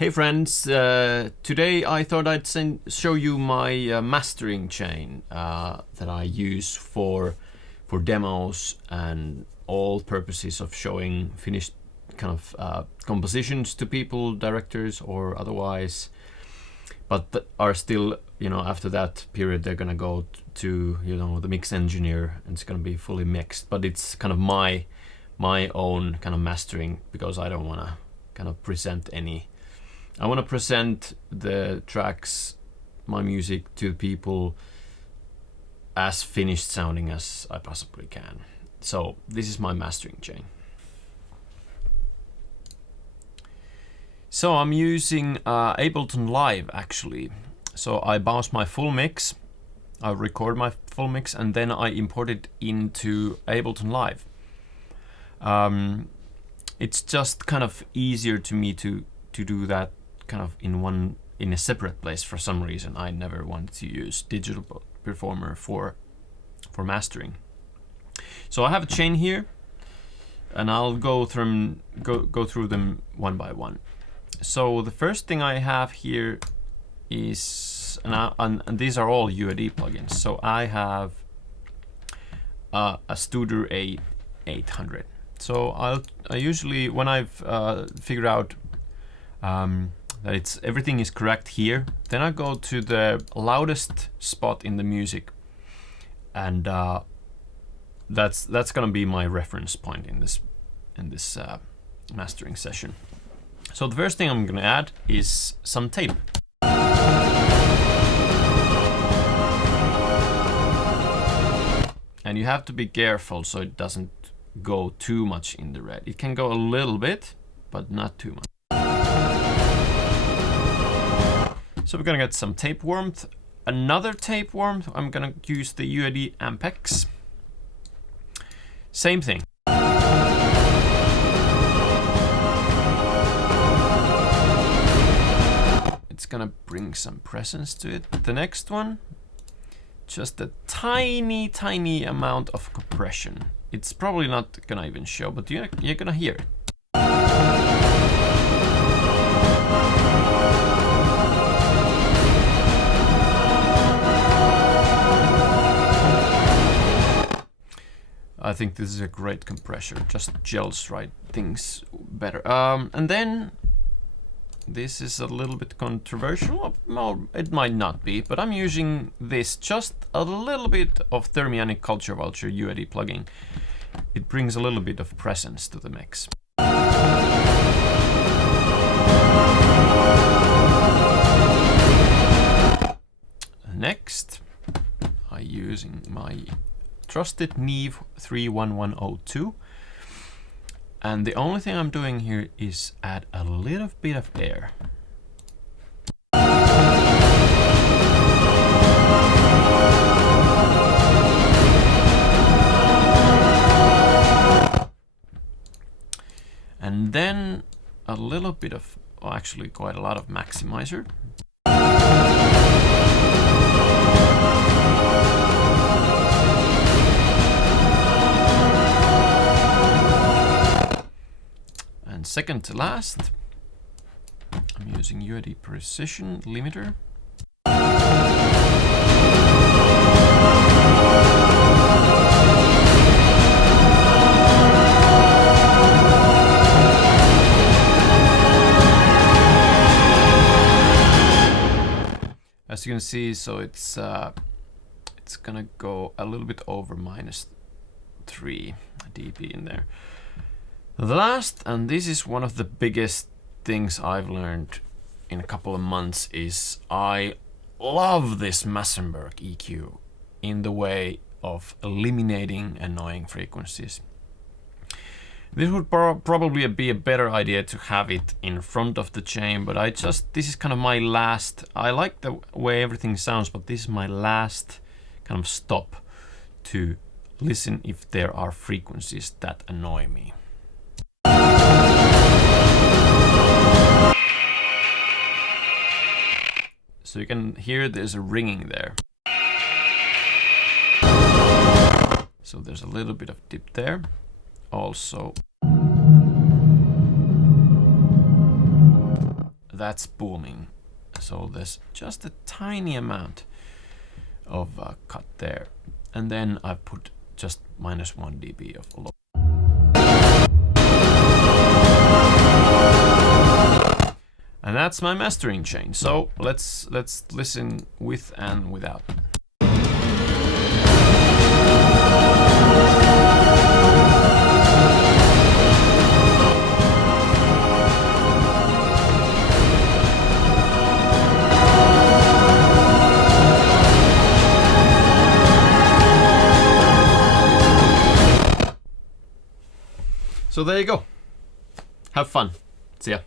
Hey friends, today I thought I'd show you my mastering chain that I use for demos and all purposes of showing finished kind of compositions to people, directors or otherwise, but that are still, after that period they're gonna go to, the mix engineer and it's gonna be fully mixed, but it's kind of my own kind of mastering because I don't wanna kind of present any. I want to present the tracks, my music, to people as finished sounding as I possibly can. So this is my mastering chain. So I'm using Ableton Live actually. So I bounce my full mix, I record my full mix, and then I import it into Ableton Live. It's just kind of easier to me to do that kind of in a separate place. For some reason I never wanted to use Digital Performer for mastering. So I have a chain here and I'll go through them one by one. So the first thing I have here is and these are all UAD plugins. So I have a Studer 800. So I usually, when I've figured out that everything is correct here, then I go to the loudest spot in the music, and that's gonna be my reference point in this mastering session. So the first thing I'm gonna add is some tape. And you have to be careful so it doesn't go too much in the red. It can go a little bit, but not too much. So we're gonna get some tape warmth. Another tape warmth, I'm gonna use the UAD Ampex. Same thing. It's gonna bring some presence to it. The next one, just a tiny amount of compression. It's probably not gonna even show, but you're gonna hear it. I think this is a great compressor, just gels right things better. And then this is a little bit controversial. Well, it might not be, but I'm using this, just a little bit of Thermionic Culture Vulture UAD plugin. It brings a little bit of presence to the mix. Next, I'm using my trusted Neve 31102, and the only thing I'm doing here is add a little bit of air. And then a little bit of, actually quite a lot of maximizer. And second to last, I'm using UAD Precision Limiter. As you can see, so it's gonna go a little bit over -3 dB in there. The last, and this is one of the biggest things I've learned in a couple of months, is I love this Massenburg EQ in the way of eliminating annoying frequencies. This would probably be a better idea to have it in front of the chain, but this is kind of my last, I like the way everything sounds, but this is my last kind of stop to listen if there are frequencies that annoy me. So you can hear there's a ringing there. So there's a little bit of dip there. Also, that's booming. So there's just a tiny amount of cut there. And then I put just -1 dB of low. And that's my mastering chain. So let's listen with and without. So there you go. Have fun. See ya.